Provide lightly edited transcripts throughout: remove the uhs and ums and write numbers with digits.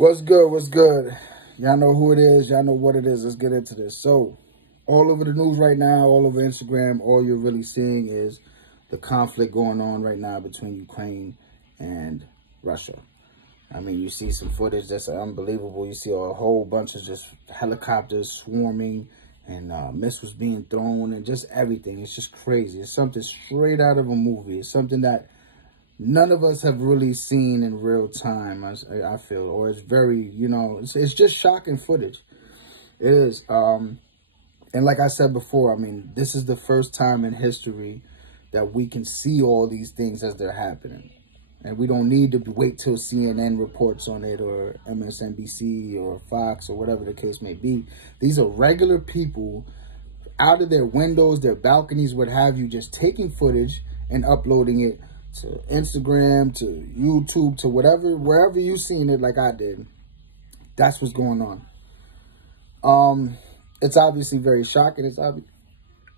What's good? What's good? Y'all know who it is. Y'all know what it is. Let's get into this. So, all over the news right now, all over Instagram, all you're really seeing is the conflict going on right now between Ukraine and Russia. I mean, you see some footage that's unbelievable. You see a whole bunch of just helicopters swarming and missiles being thrown and just everything. It's just crazy. It's something straight out of a movie. It's something that none of us have really seen in real time, I feel, or it's very, it's just shocking footage. It is. And like I said before, I mean, this is the first time in history that we can see all these things as they're happening. And we don't need to wait till CNN reports on it or MSNBC or Fox or whatever the case may be. These are regular people out of their windows, their balconies, what have you, just taking footage and uploading it to Instagram, to YouTube, to whatever, wherever you seen it like I did. That's what's going on. It's obviously very shocking.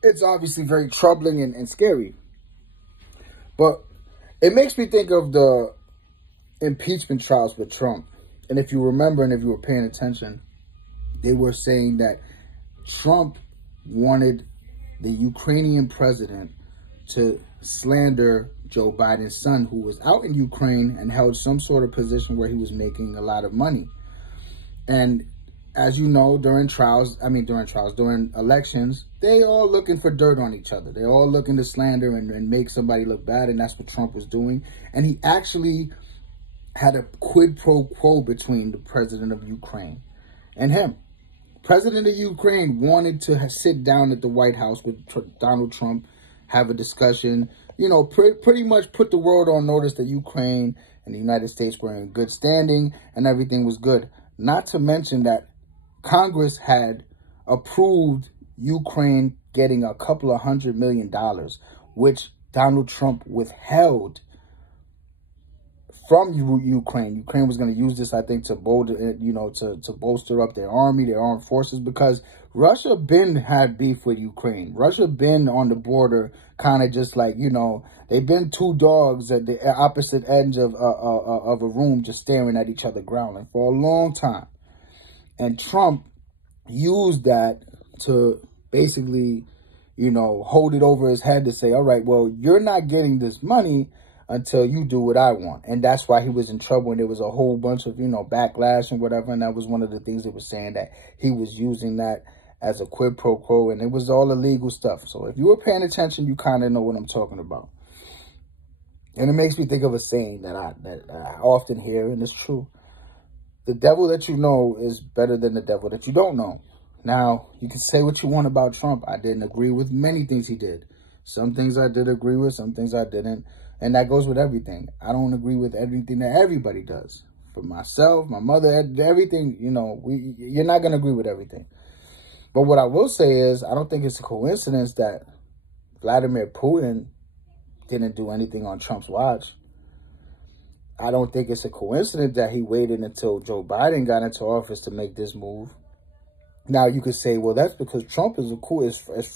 It's obviously very troubling and scary. But it makes me think of the impeachment trials with Trump. And if you remember and if you were paying attention, they were saying that Trump wanted the Ukrainian president to slander Joe Biden's son, who was out in Ukraine and held some sort of position where he was making a lot of money. And as you know, during elections, they all looking for dirt on each other. They're all looking to slander and make somebody look bad. And that's what Trump was doing. And he actually had a quid pro quo between the president of Ukraine and him. President of Ukraine wanted to sit down at the White House with Donald Trump, have a discussion, pretty much put the world on notice that Ukraine and the United States were in good standing and everything was good. Not to mention that Congress had approved Ukraine getting a couple of $100 million, which Donald Trump withheld from Ukraine. Ukraine was going to use this, I think, to bolster up their army, their armed forces, because Russia had beef with Ukraine. Russia been on the border, kind of just like, they've been two dogs at the opposite ends of a room, just staring at each other, growling for a long time. And Trump used that to basically, hold it over his head to say, all right, well, you're not getting this money until you do what I want. And that's why he was in trouble. And there was a whole bunch of, backlash and whatever. And that was one of the things that was saying that he was using that as a quid pro quo. And it was all illegal stuff. So if you were paying attention, you kind of know what I'm talking about. And it makes me think of a saying that I often hear, and it's true. The devil that you know is better than the devil that you don't know. Now, you can say what you want about Trump. I didn't agree with many things he did. Some things I did agree with, some things I didn't. And that goes with everything. I don't agree with everything that everybody does. For myself, my mother, everything, you're not going to agree with everything. But what I will say is, I don't think it's a coincidence that Vladimir Putin didn't do anything on Trump's watch. I don't think it's a coincidence that he waited until Joe Biden got into office to make this move. Now, you could say, well, that's because Trump is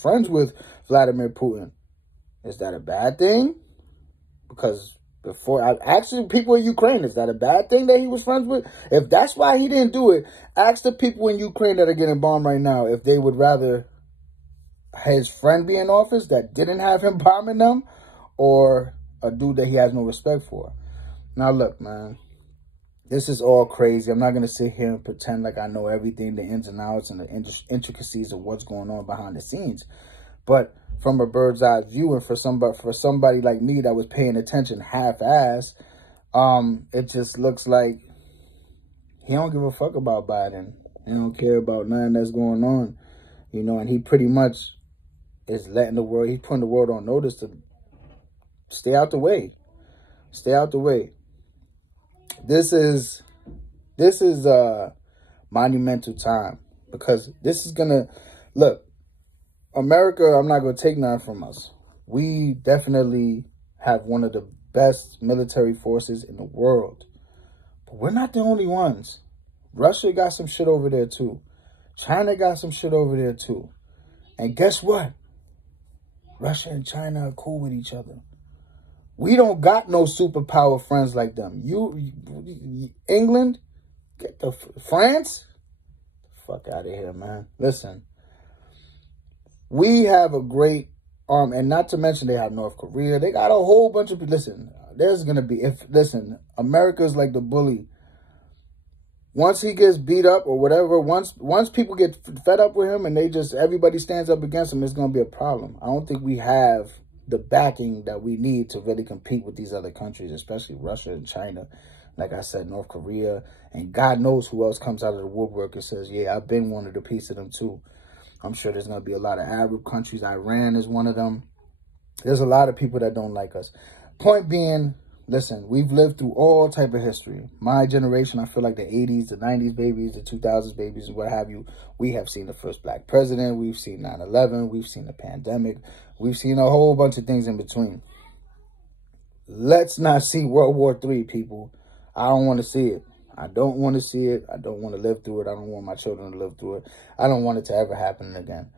friends with Vladimir Putin. Is that a bad thing? Because actually, people in Ukraine, is that a bad thing that he was friends with? If that's why he didn't do it, ask the people in Ukraine that are getting bombed right now if they would rather his friend be in office that didn't have him bombing them, or a dude that he has no respect for. Now, look, man, this is all crazy. I'm not going to sit here and pretend like I know everything, the ins and outs and the intricacies of what's going on behind the scenes. But from a bird's eye view, and for somebody like me that was paying attention half-ass, it just looks like he don't give a fuck about Biden. He don't care about nothing that's going on, and he pretty much is letting the world, he's putting the world on notice to stay out the way. Stay out the way. This is a monumental time, because this is going to, look, America, I'm not going to take nothing from us. We definitely have one of the best military forces in the world. But we're not the only ones. Russia got some shit over there too. China got some shit over there too. And guess what? Russia and China are cool with each other. We don't got no superpower friends like them. England, Get the France? Fuck out of here, man. Listen, we have a great and not to mention they have North Korea. They got a whole bunch of people. Listen, there's gonna be listen, America's like the bully. Once he gets beat up or whatever, once people get fed up with him and everybody stands up against him, it's gonna be a problem. I don't think we have the backing that we need to really compete with these other countries, especially Russia and China. Like I said, North Korea, and God knows who else comes out of the woodwork and says, yeah, I've been wanted a piece of them too. I'm sure there's going to be a lot of Arab countries. Iran is one of them. There's a lot of people that don't like us. Point being, listen, we've lived through all type of history. My generation, I feel like the 80s, the 90s babies, the 2000s babies, and what have you. We have seen the first black president. We've seen 9/11. We've seen the pandemic. We've seen a whole bunch of things in between. Let's not see World War III, people. I don't want to see it. I don't want to see it. I don't want to live through it. I don't want my children to live through it. I don't want it to ever happen again.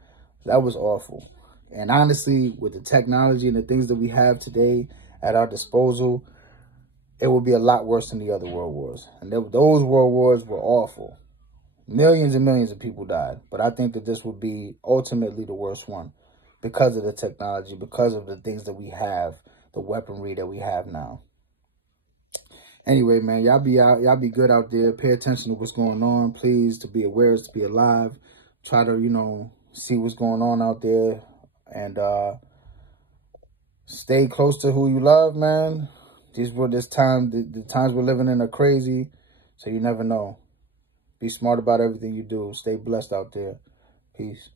That was awful. And honestly, with the technology and the things that we have today at our disposal, it would be a lot worse than the other world wars. And those world wars were awful. Millions and millions of people died. But I think that this would be ultimately the worst one because of the technology, because of the things that we have, the weaponry that we have now. Anyway, man, y'all be good out there. Pay attention to what's going on. Please, to be aware is to be alive. Try to, you know, see what's going on out there. And stay close to who you love, man. The times we're living in are crazy. So you never know. Be smart about everything you do. Stay blessed out there. Peace.